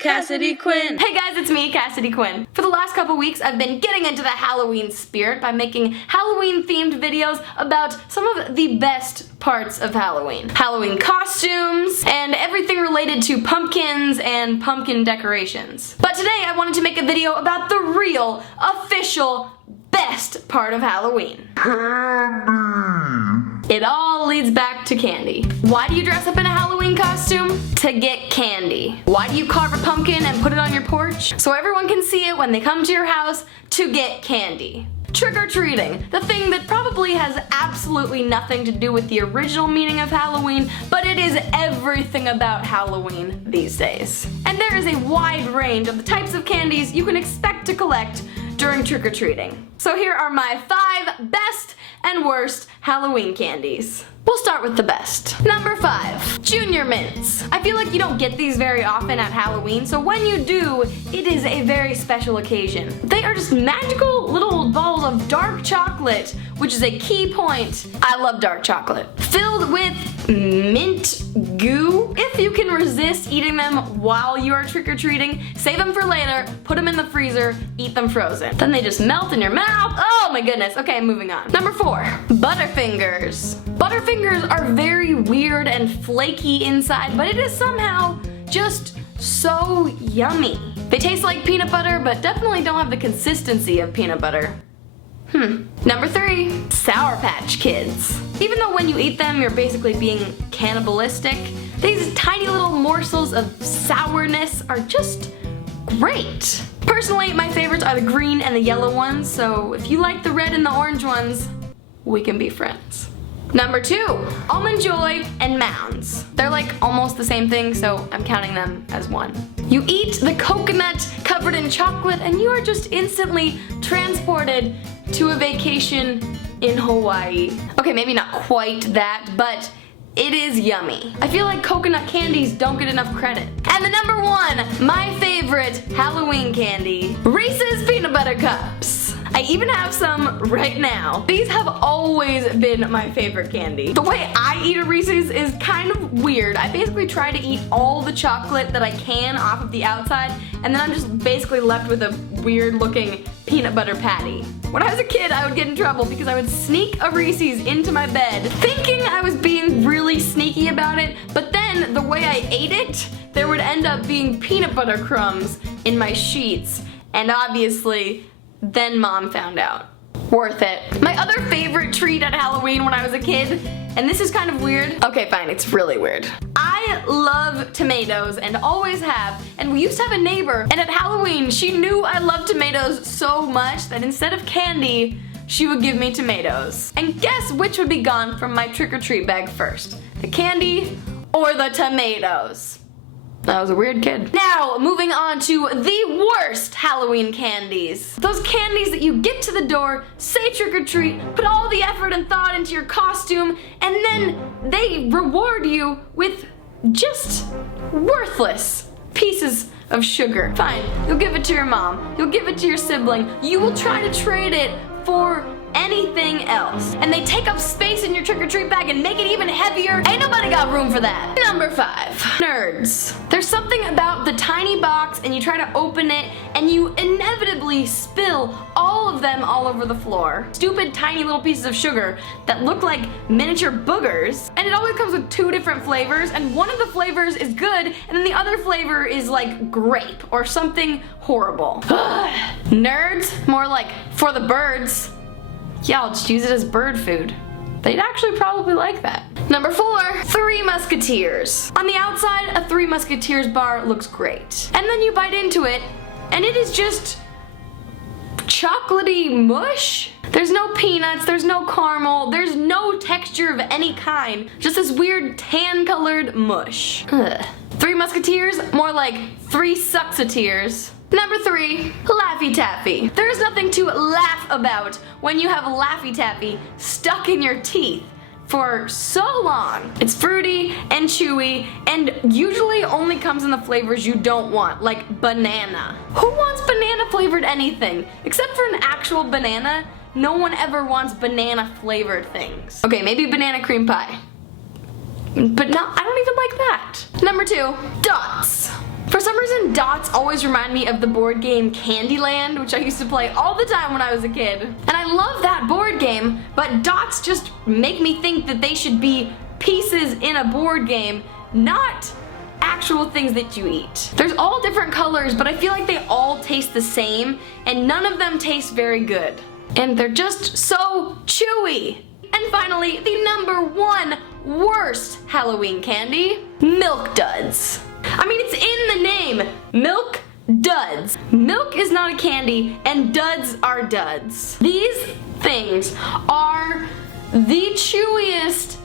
Cassidy Quinn. Hey guys, it's me, Cassidy Quinn. For the last couple weeks, I've been getting into the Halloween spirit by making Halloween-themed videos about some of the best parts of Halloween. Halloween costumes, and everything related to pumpkins and pumpkin decorations. But today, I wanted to make a video about the real, official, best part of Halloween. It all leads back to candy. Why do you dress up in a Halloween costume? To get candy. Why do you carve a pumpkin and put it on your porch? So everyone can see it when they come to your house. To get candy. Trick-or-treating, the thing that probably has absolutely nothing to do with the original meaning of Halloween, but it is everything about Halloween these days. And there is a wide range of the types of candies you can expect to collect during trick-or-treating. So here are my 5 best and worst Halloween candies. We'll start with the best. Number 5, Junior Mints. I feel like you don't get these very often at Halloween, so when you do, it is a very special occasion. They are just magical little balls of dark chocolate, which is a key point. I love dark chocolate. Filled with mint goo. If you can resist eating them while you are trick-or-treating, save them for later, put them in the freezer, eat them frozen. Then they just melt in your mouth. Oh my goodness. Okay, moving on. Number 4, Butterfingers. Butterfingers are very weird and flaky inside, but it is somehow just so yummy. They taste like peanut butter, but definitely don't have the consistency of peanut butter. Number 3, Sour Patch Kids. Even though when you eat them, you're basically being cannibalistic, these tiny little morsels of sourness are just great. Personally, my favorites are the green and the yellow ones, so if you like the red and the orange ones, we can be friends. Number 2, Almond Joy and Mounds. They're like almost the same thing, so I'm counting them as one. You eat the coconut covered in chocolate and you are just instantly transported to a vacation in Hawaii. Okay, maybe not quite that, but it is yummy. I feel like coconut candies don't get enough credit. And the number 1, my favorite Halloween candy, Reese's Peanut Butter Cups. I even have some right now. These have always been my favorite candy. The way I eat a Reese's is kind of weird. I basically try to eat all the chocolate that I can off of the outside, and then I'm just basically left with a weird looking peanut butter patty. When I was a kid, I would get in trouble because I would sneak a Reese's into my bed, thinking I was being really sneaky about it, but then the way I ate it, there would end up being peanut butter crumbs in my sheets, and obviously, then Mom found out. Worth it. My other favorite treat at Halloween when I was a kid, and this is kind of weird. Okay, fine, it's really weird. I love tomatoes and always have, and we used to have a neighbor, and at Halloween, she knew I loved tomatoes so much that instead of candy, she would give me tomatoes. And guess which would be gone from my trick-or-treat bag first? The candy or the tomatoes? I was a weird kid. Now, moving on to the worst Halloween candies. Those candies that you get to the door, say trick or treat, put all the effort and thought into your costume, and then they reward you with just worthless pieces of sugar. Fine, you'll give it to your mom, you'll give it to your sibling, you will try to trade it for anything else. And they take up space in your trick-or-treat bag and make it even heavier. Ain't nobody got room for that. Number 5, nerds. There's something about the tiny box and you try to open it and you inevitably spill all of them all over the floor. Stupid tiny little pieces of sugar that look like miniature boogers. And it always comes with 2 different flavors, and one of the flavors is good and then the other flavor is like grape or something horrible. Nerds? More like for the birds. Yeah, I'll just use it as bird food. They'd actually probably like that. Number 4, 3 Musketeers. On the outside, a 3 Musketeers bar looks great. And then you bite into it, and it is just chocolatey mush. There's no peanuts, there's no caramel, there's no texture of any kind. Just this weird tan-colored mush. Ugh. 3 Musketeers, more like 3 Suckseteers. Number 3, Laffy Taffy. There is nothing to laugh about when you have Laffy Taffy stuck in your teeth for so long. It's fruity and chewy and usually only comes in the flavors you don't want, like banana. Who wants banana flavored anything? Except for an actual banana, no one ever wants banana flavored things. Okay, maybe banana cream pie. but I don't even like that. Number 2, dots. For some reason, dots always remind me of the board game Candyland, which I used to play all the time when I was a kid. And I love that board game, but dots just make me think that they should be pieces in a board game, not actual things that you eat. There's all different colors, but I feel like they all taste the same, and none of them taste very good. And they're just so chewy. And finally, the number 1 worst Halloween candy, Milk Duds. I mean, it's in the name, Milk Duds. Milk is not a candy, and duds are duds. These things are the chewiest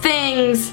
things.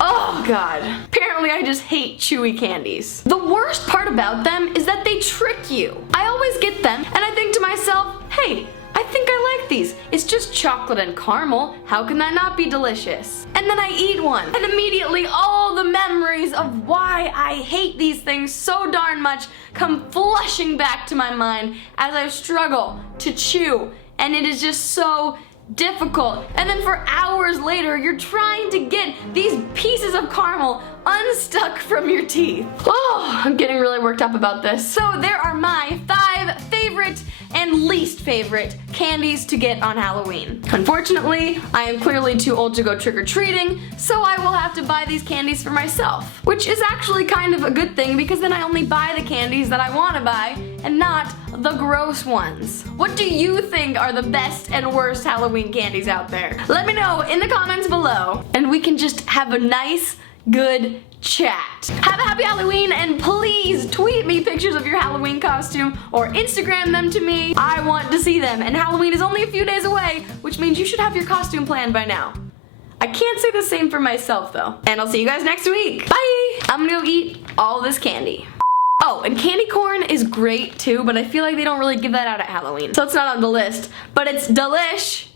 Oh God. Apparently I just hate chewy candies. The worst part about them is that they trick you. I always get them, and I think to myself, hey, I think I like these. It's just chocolate and caramel. How can that not be delicious? And then I eat one, and immediately all the memories of why I hate these things so darn much come flushing back to my mind as I struggle to chew, and it is just so difficult. And then for hours later, you're trying to get these pieces of caramel unstuck from your teeth. Oh, I'm getting really worked up about this. So there are my 5 favorite and least favorite candies to get on Halloween. Unfortunately, I am clearly too old to go trick-or-treating, so I will have to buy these candies for myself, which is actually kind of a good thing because then I only buy the candies that I want to buy and not the gross ones. What do you think are the best and worst Halloween candies out there? Let me know in the comments below, and we can just have a nice, good chat. Have a happy Halloween, and please tweet me pictures of your Halloween costume or Instagram them to me. I want to see them, and Halloween is only a few days away, which means you should have your costume planned by now. I can't say the same for myself though. And I'll see you guys next week. Bye! I'm gonna go eat all this candy. Oh, and candy corn is great too, but I feel like they don't really give that out at Halloween, so it's not on the list, but it's delish.